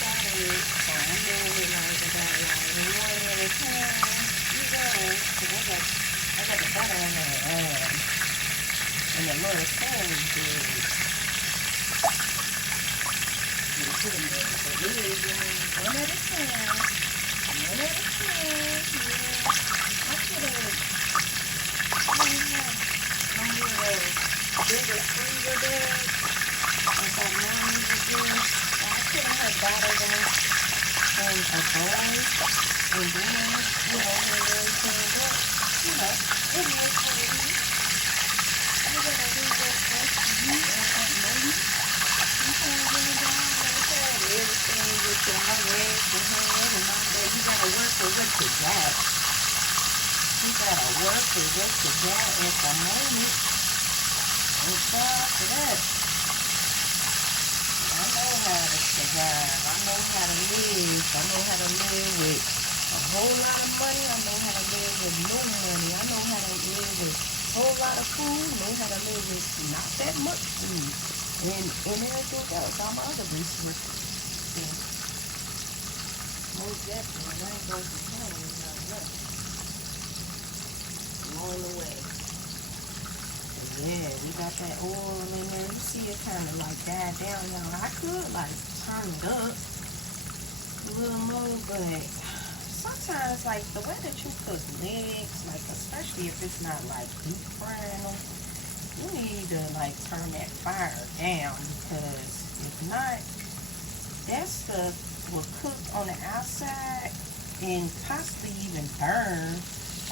bought it, so I'm doing it like about like one at a time. You know, 'cause I got the butter in the little sandwich bag. You put them there, so these one at a time, one at a time. Yeah, I put one of those bigger freezer bags. I got mine again. So I put her batter there in a bowl, and then when everything up, it is what it is. I gotta do what's best for you and for me. You can't get it down like that. Everything with your legs and hands and all that. You gotta work with what you got. You gotta work with what you got at the moment. And try for that. I know how to survive. I know how to live. I know how to live with a whole lot of money. I know how to live with no money. I know how to live with a whole lot of food. I know how to live with not that much food. And everything else. All my other resources. Yeah. Most definitely. I ain't going to complain about that. On the way. Yeah, we got that oil in there. You see it kind of like died down now. I could like turn it up a little more, but sometimes like the way that you cook legs, like especially if it's not like deep frying them, you need to like turn that fire down, because if not, that stuff will cook on the outside and possibly even burn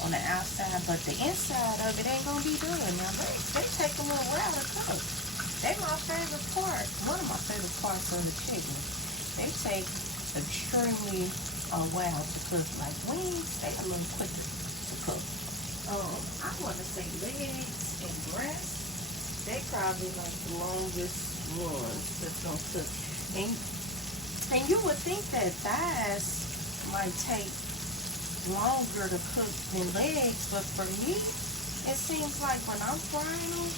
on the outside, but the inside of it ain't gonna be done. Now they take a little while to cook. They my favorite part, one of my favorite parts of the chicken. They take extremely a while to cook. Like wings, they a little quicker to cook. I want to say legs and breasts, they probably like the longest ones that's gonna cook. And you would think that thighs might take longer to cook than legs, but for me, it seems like when I'm frying them,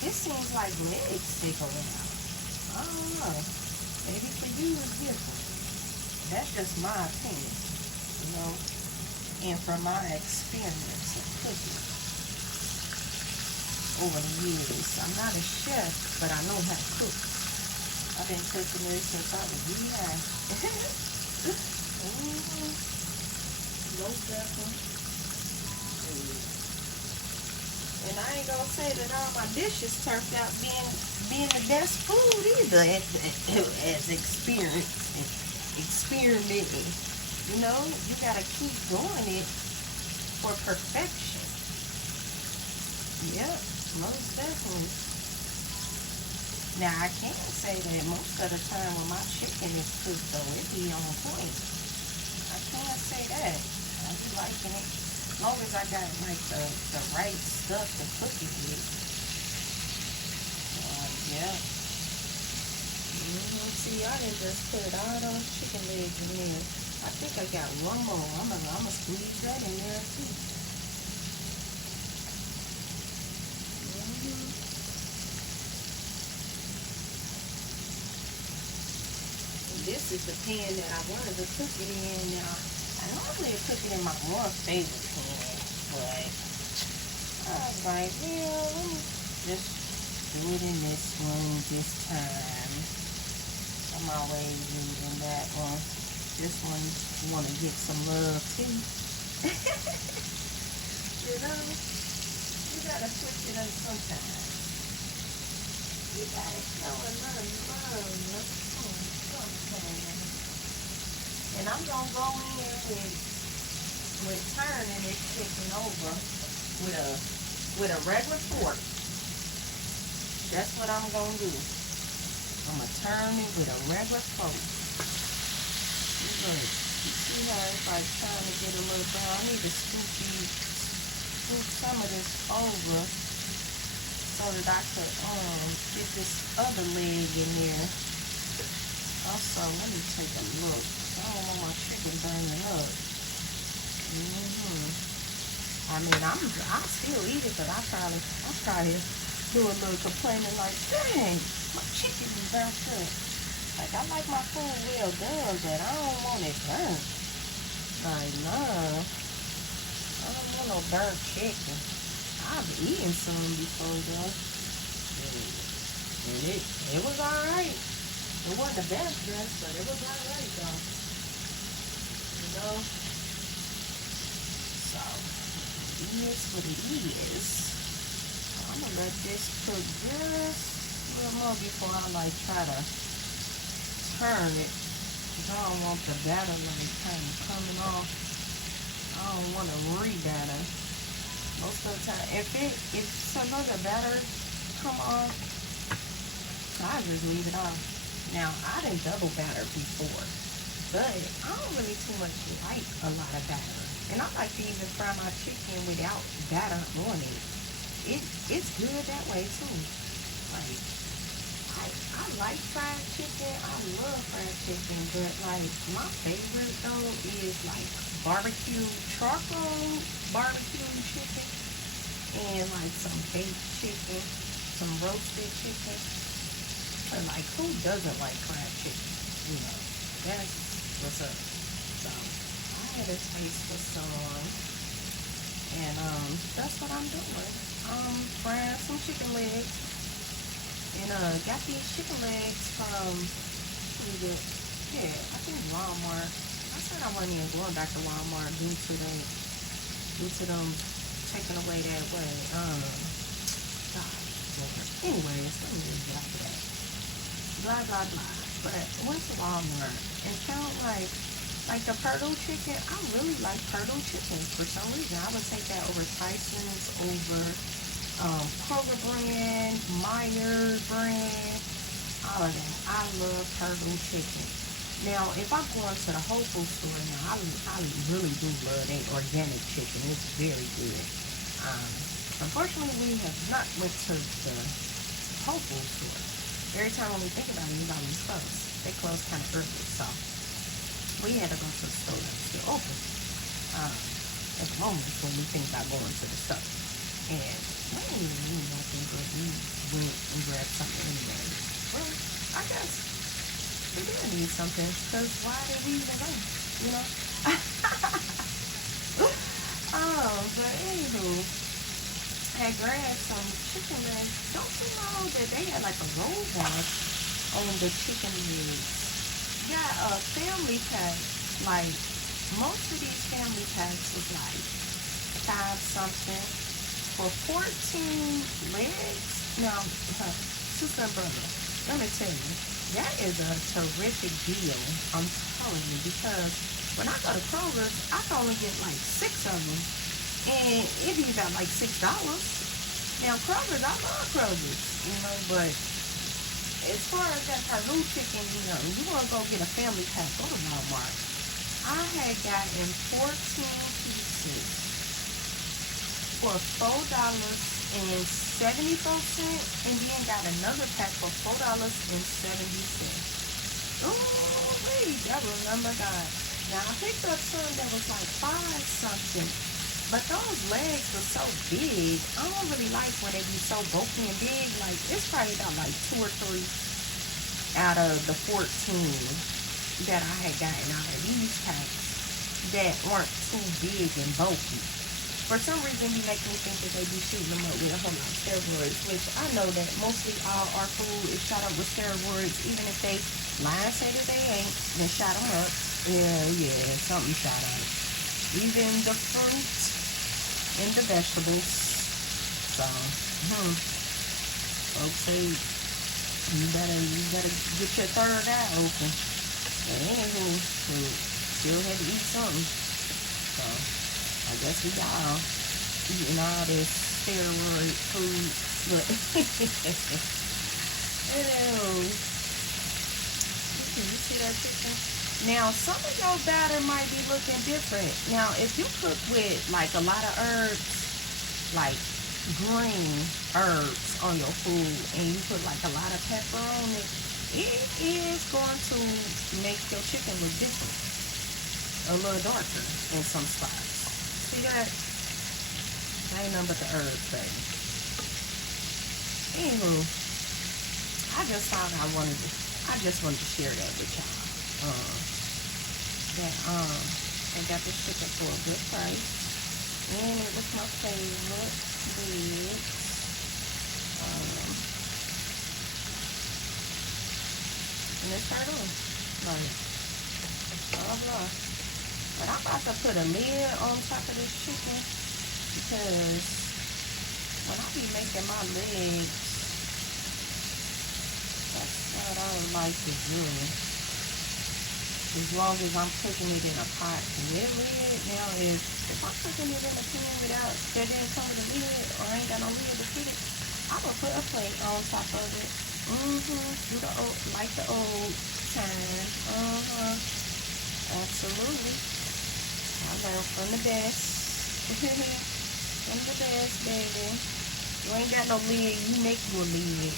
it seems like legs stick around. I don't know. Maybe for you it's different. That's just my opinion, and from my experience of cooking over the years. I'm not a chef, but I know how to cook. I've been cooking this since I was really high. Most definitely. And I ain't gonna say that all my dishes turned out being the best food either as experimenting. You gotta keep doing it for perfection. Yep, most definitely. Now I can say that most of the time when my chicken is cooked though, it be on point. I can't say that. I be liking it. As long as I got like the right stuff to cook it with. Yeah. See, I didn't just put all those chicken legs in there. I think I got one more. I'm gonna squeeze that in there too. This is the pan that I wanted to cook it in. Now, I normally cook it in my more favorite pan, but I was like, yeah, let me just do it in this one this time. I'm always using that one. This one, you want to get some love too. You gotta switch it up sometimes. You gotta show a little love. And I'm gonna go in with turning this chicken over with a regular fork. That's what I'm gonna do. I'm gonna turn it with a regular fork. Look, you see how it's like trying to get a little brown. I need to scoop some of this over so that I could get this other leg in there. Also, let me take a look. I don't want my chicken burning up. I mean, I still eat it, but I probably do a little complaining like, dang, my chicken is burnt up. Like, I like my food well done, but I don't want it burnt. Like, nah. I don't want no burnt chicken. I've eaten some before, though. And it was alright. It wasn't the best, but it was alright, though. You know? So, it is what it is. I'm gonna let this cook just a little more before I, like, try to turn it. Cause I don't want the batter, like, kind of coming off. I don't want to re-batter. Most of the time, if some of the batter come off, I just leave it off. Now, I didn't double batter before, but I don't really too much like a lot of batter. And I like to even fry my chicken without batter on it. It's good that way too. Like, I like fried chicken. I love fried chicken, but like my favorite though is like barbecue charcoal barbecue chicken and like some baked chicken, some roasted chicken. And like, who doesn't like fried chicken? You know, that's what's up. So I had a taste for some, and that's what I'm doing. Frying some chicken legs, and got these chicken legs from I think Walmart. I said I wasn't even going back to Walmart due to them taking away that way. God, anyways, let me just drop that. Blah blah blah. But I went to Walmart and found like the Perdue chicken. I really like Perdue chicken for some reason. I would take that over Tyson's, over Kroger brand, Myers brand, all of that. I love Perdue chicken. Now, if I'm going to the Whole Foods store now, I really do love that organic chicken. It's very good. Unfortunately, we have not went to the Whole Foods store. Every time when we think about it, it's always closed. They close kind of early, so we had to go to the store that's still open. At the moment, when we think about going to the store. And I didn't even need nothing, but we went and grabbed something anyway. Well, I guess we did need something, because why did we even go? You know? But anywho, I grabbed some chicken legs. Don't you know that they had like a robot on the chicken legs? Yeah, a family pack. Like, most of these family packs was like $5 something for 14 legs. Now, sister and brother, let me tell you, that is a terrific deal. I'm telling you, because when I go to Kroger's, I can only get like 6 of them, and it be about like $6. Now, Kroger's, I love Kroger's, you know, but as far as that Perdue chicken, you know, you want to go get a family pack, go to Walmart. I had gotten 14 pieces for $4.74, and then got another pack for $4.70. Oh, wait, that remember God. Now, I picked up some that was like 5 something, but those legs were so big. I don't really like when they be so bulky and big. Like, it's probably about like 2 or 3 out of the 14 that I had gotten out of these packs that weren't too big and bulky. For some reason, you make me think that they be shooting them up with a whole lot of steroids, which I know that mostly all our food is shot up with steroids, even if they lie and say that they ain't, they shot them up. Yeah, something shot up. Even the fruit and the vegetables. So, folks say you better get your third eye open. But anywho, still had to eat something. So, I guess we all eating all this steroid food. But, anywho, you see that chicken? Now, some of your batter might be looking different. Now, if you cook with like a lot of herbs, like green herbs on your food, and you put like a lot of pepper on it, it is going to make your chicken look different, a little darker in some spots. See that? That ain't nothing but the herbs, baby. Anywho, I just thought I wanted to I just wanted to share that with y'all. I got this chicken for a good price, and it was my favorite with and it started on like blah blah. But I'm about to put a lid on top of this chicken because when I be making my legs, that's what I would like to do. As long as I'm cooking it in a pot with lid. Now, if I'm cooking it in a pan without that didn't come with a lid, or I ain't got no lid to fit it, I will put a plate on top of it. Do the old, like the old time. Absolutely. I learned from the best. From the best, baby. You ain't got no lid, you make you a lid.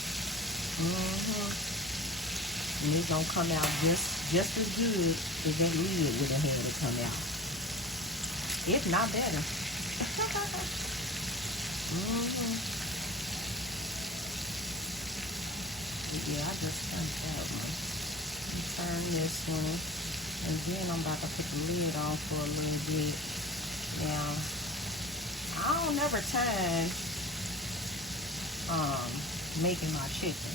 And it's gonna come out just as good as that lid would have had it come out. If not better. Yeah, I just turned that one. Turn this one. And then I'm about to put the lid on for a little bit. Now, I don't never time making my chicken.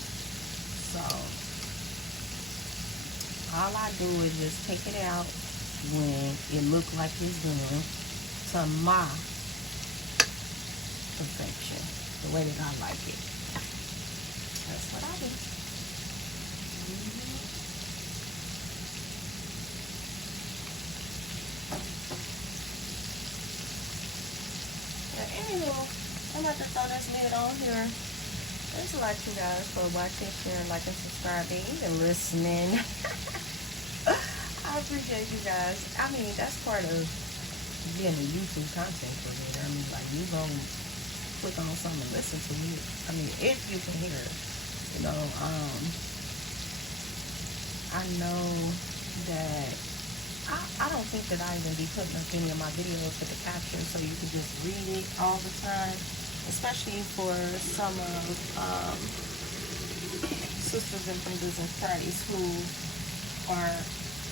So all I do is just take it out when it looks like it's done to my perfection, the way that I like it. That's what I do. Anywho, I'm about to throw this lid on here. Thanks a lot, you guys, for watching, sharing, liking, subscribing, even listening. I appreciate you guys. I mean, that's part of being a YouTube content creator. I mean, like, you gonna click on something and listen to me. I mean, if you can hear it, you know. I know that I don't think that I even be putting up any of my videos with the captions so you can just read it all the time, especially for some of sisters and brothers in Christ who are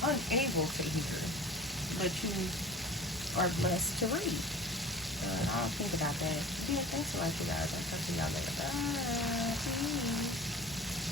unable to hear, but you are blessed to read. I don't think about that. Yeah, thanks a lot, you guys. I'll talk to y'all later. Bye.